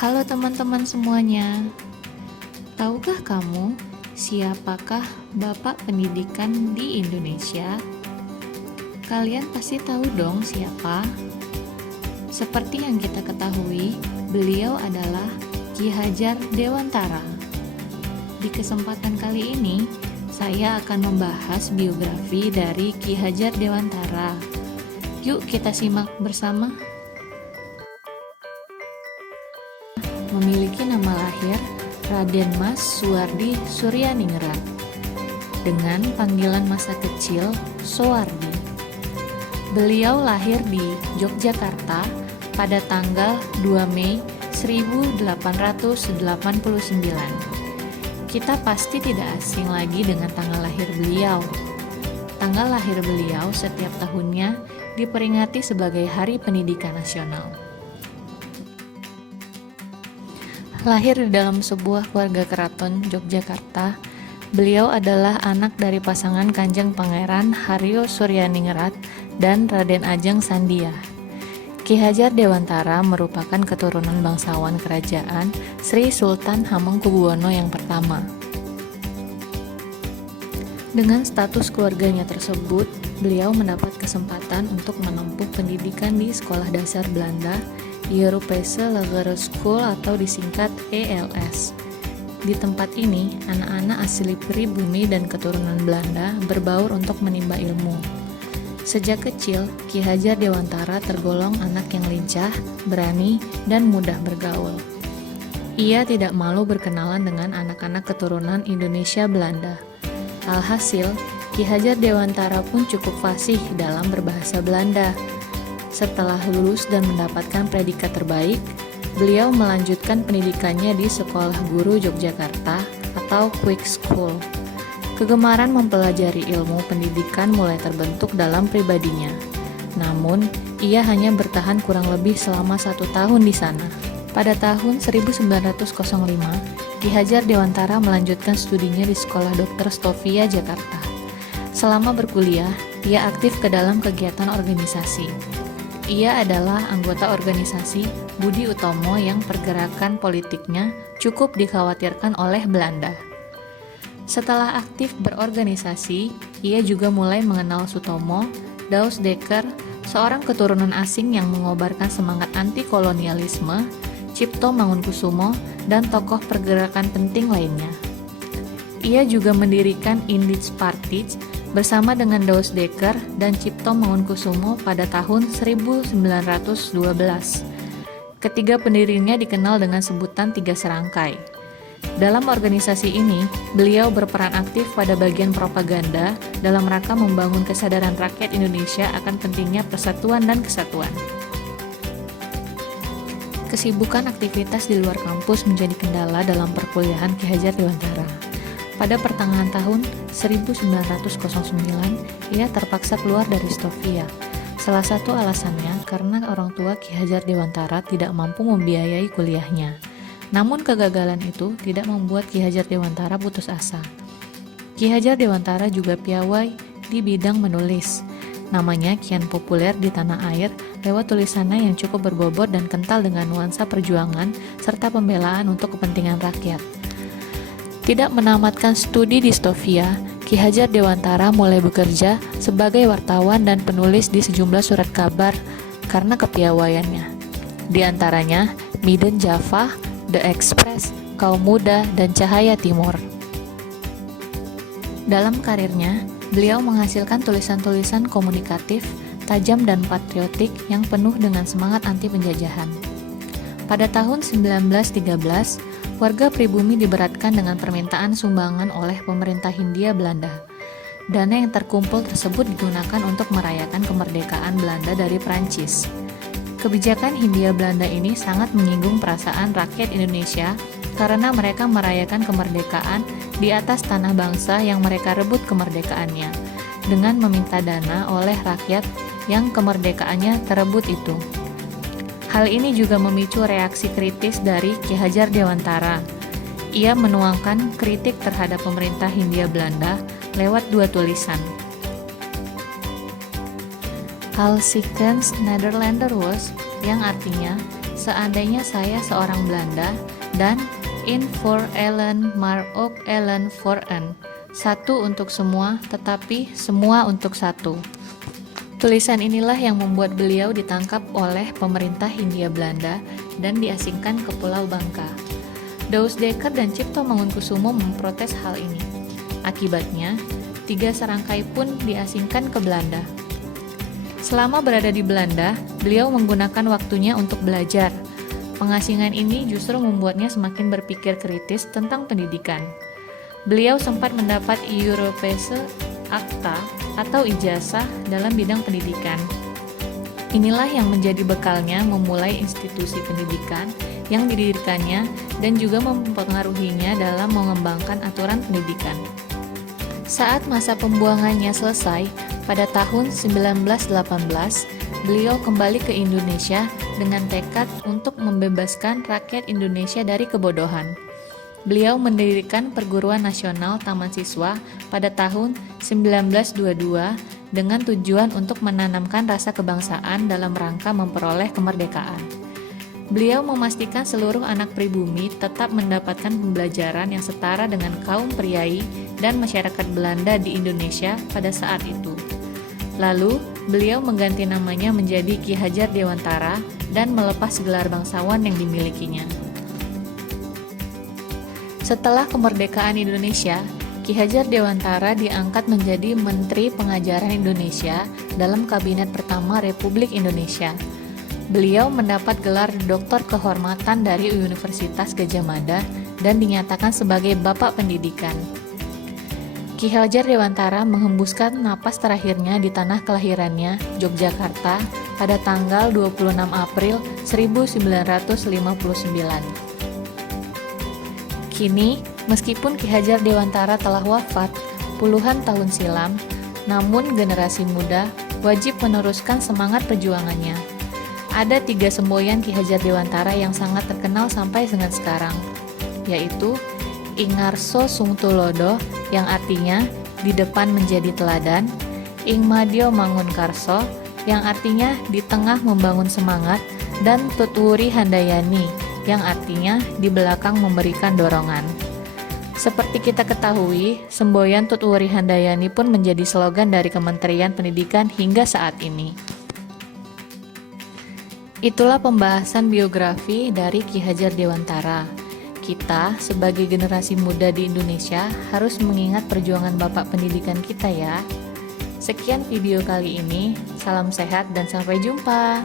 Halo teman-teman semuanya, tahukah kamu siapakah Bapak Pendidikan di Indonesia? Kalian pasti tahu dong siapa. Seperti yang kita ketahui, beliau adalah Ki Hajar Dewantara. Di kesempatan kali ini, saya akan membahas biografi dari Ki Hajar Dewantara. Yuk kita simak bersama. Memiliki nama lahir Raden Mas Suwardi Suryaningrat dengan panggilan masa kecil Sowardi. Beliau lahir di Yogyakarta pada tanggal 2 Mei 1889. Kita pasti tidak asing lagi dengan tanggal lahir beliau. Tanggal lahir beliau setiap tahunnya diperingati sebagai Hari Pendidikan Nasional. Lahir di dalam sebuah keluarga keraton Yogyakarta, beliau adalah anak dari pasangan Kanjeng Pangeran Haryo Suryaningrat dan Raden Ajeng Sandia. Ki Hajar Dewantara merupakan keturunan bangsawan kerajaan Sri Sultan Hamengkubuwono yang pertama. Dengan status keluarganya tersebut, beliau mendapat kesempatan untuk menempuh pendidikan di Sekolah Dasar Belanda, Europese Lagere School atau disingkat ELS. Di tempat ini, anak-anak asli pribumi dan keturunan Belanda berbaur untuk menimba ilmu. Sejak kecil, Ki Hajar Dewantara tergolong anak yang lincah, berani, dan mudah bergaul. Ia tidak malu berkenalan dengan anak-anak keturunan Indonesia Belanda. Alhasil, Ki Hajar Dewantara pun cukup fasih dalam berbahasa Belanda. Setelah lulus dan mendapatkan predikat terbaik, beliau melanjutkan pendidikannya di Sekolah Guru Yogyakarta atau Quick School. Kegemaran mempelajari ilmu pendidikan mulai terbentuk dalam pribadinya. Namun, ia hanya bertahan kurang lebih selama 1 tahun di sana. Pada tahun 1905, Ki Hajar Dewantara melanjutkan studinya di Sekolah Dr. Stovia, Jakarta. Selama berkuliah, ia aktif ke dalam kegiatan organisasi. Ia adalah anggota organisasi Budi Utomo yang pergerakan politiknya cukup dikhawatirkan oleh Belanda. Setelah aktif berorganisasi, ia juga mulai mengenal Sutomo, Daus Dekker, seorang keturunan asing yang mengobarkan semangat anti-kolonialisme, Cipto Mangunkusumo, dan tokoh pergerakan penting lainnya. Ia juga mendirikan Indicpartij bersama dengan Daus Dekker dan Cipto Mangunkusumo pada tahun 1912. Ketiga pendirinya dikenal dengan sebutan Tiga Serangkai. Dalam organisasi ini, beliau berperan aktif pada bagian propaganda dalam rangka membangun kesadaran rakyat Indonesia akan pentingnya persatuan dan kesatuan. Kesibukan aktivitas di luar kampus menjadi kendala dalam perkuliahan Ki Hajar Dewantara. Pada pertengahan tahun 1909, ia terpaksa keluar dari Stovia. Salah satu alasannya karena orang tua Ki Hajar Dewantara tidak mampu membiayai kuliahnya. Namun kegagalan itu tidak membuat Ki Hajar Dewantara putus asa. Ki Hajar Dewantara juga piawai di bidang menulis. Namanya kian populer di tanah air lewat tulisannya yang cukup berbobot dan kental dengan nuansa perjuangan serta pembelaan untuk kepentingan rakyat. Tidak menamatkan studi di Stovia, Ki Hajar Dewantara mulai bekerja sebagai wartawan dan penulis di sejumlah surat kabar karena kepiawaiannya. Di antaranya Midden Java, The Express, Kaum Muda, dan Cahaya Timur. Dalam karirnya, beliau menghasilkan tulisan-tulisan komunikatif, tajam dan patriotik yang penuh dengan semangat anti penjajahan. Pada tahun 1913, warga pribumi diberatkan dengan permintaan sumbangan oleh pemerintah Hindia Belanda. Dana yang terkumpul tersebut digunakan untuk merayakan kemerdekaan Belanda dari Prancis. Kebijakan Hindia Belanda ini sangat menyinggung perasaan rakyat Indonesia karena mereka merayakan kemerdekaan di atas tanah bangsa yang mereka rebut kemerdekaannya, dengan meminta dana oleh rakyat yang kemerdekaannya terebut itu. Hal ini juga memicu reaksi kritis dari Ki Hajar Dewantara. Ia menuangkan kritik terhadap pemerintah Hindia Belanda lewat 2 tulisan. Al Ziekens Nederlander was, yang artinya seandainya saya seorang Belanda, dan in voor allen, maar ook allen voor een. Satu untuk semua, tetapi semua untuk satu. Tulisan inilah yang membuat beliau ditangkap oleh pemerintah Hindia Belanda dan diasingkan ke Pulau Bangka. Douws Dekker dan Cipto Mangunkusumo memprotes hal ini. Akibatnya, 3 serangkai pun diasingkan ke Belanda. Selama berada di Belanda, beliau menggunakan waktunya untuk belajar. Pengasingan ini justru membuatnya semakin berpikir kritis tentang pendidikan. Beliau sempat mendapat Europese Akta atau ijazah dalam bidang pendidikan. Inilah yang menjadi bekalnya memulai institusi pendidikan yang didirikannya dan juga mempengaruhinya dalam mengembangkan aturan pendidikan. Saat masa pembuangannya selesai, pada tahun 1918, beliau kembali ke Indonesia dengan tekad untuk membebaskan rakyat Indonesia dari kebodohan. Beliau mendirikan Perguruan Nasional Taman Siswa pada tahun 1922 dengan tujuan untuk menanamkan rasa kebangsaan dalam rangka memperoleh kemerdekaan. Beliau memastikan seluruh anak pribumi tetap mendapatkan pembelajaran yang setara dengan kaum priai dan masyarakat Belanda di Indonesia pada saat itu. Lalu, beliau mengganti namanya menjadi Ki Hajar Dewantara dan melepas gelar bangsawan yang dimilikinya. Setelah kemerdekaan Indonesia, Ki Hajar Dewantara diangkat menjadi Menteri Pengajaran Indonesia dalam Kabinet pertama Republik Indonesia. Beliau mendapat gelar Doktor Kehormatan dari Universitas Gadjah Mada dan dinyatakan sebagai Bapak Pendidikan. Ki Hajar Dewantara menghembuskan napas terakhirnya di tanah kelahirannya, Yogyakarta, pada tanggal 26 April 1959. Kini, meskipun Ki Hajar Dewantara telah wafat puluhan tahun silam, namun generasi muda wajib meneruskan semangat perjuangannya. Ada 3 semboyan Ki Hajar Dewantara yang sangat terkenal sampai dengan sekarang, yaitu Ing Ngarso Sung Tulodo yang artinya di depan menjadi teladan, Ing Madyo Mangun Karso yang artinya di tengah membangun semangat, dan Tutwuri Handayani yang artinya di belakang memberikan dorongan. Seperti kita ketahui, semboyan Tutwuri Handayani pun menjadi slogan dari Kementerian Pendidikan hingga saat ini. Itulah pembahasan biografi dari Ki Hajar Dewantara. Kita sebagai generasi muda di Indonesia harus mengingat perjuangan Bapak Pendidikan kita ya. Sekian video kali ini, salam sehat dan sampai jumpa.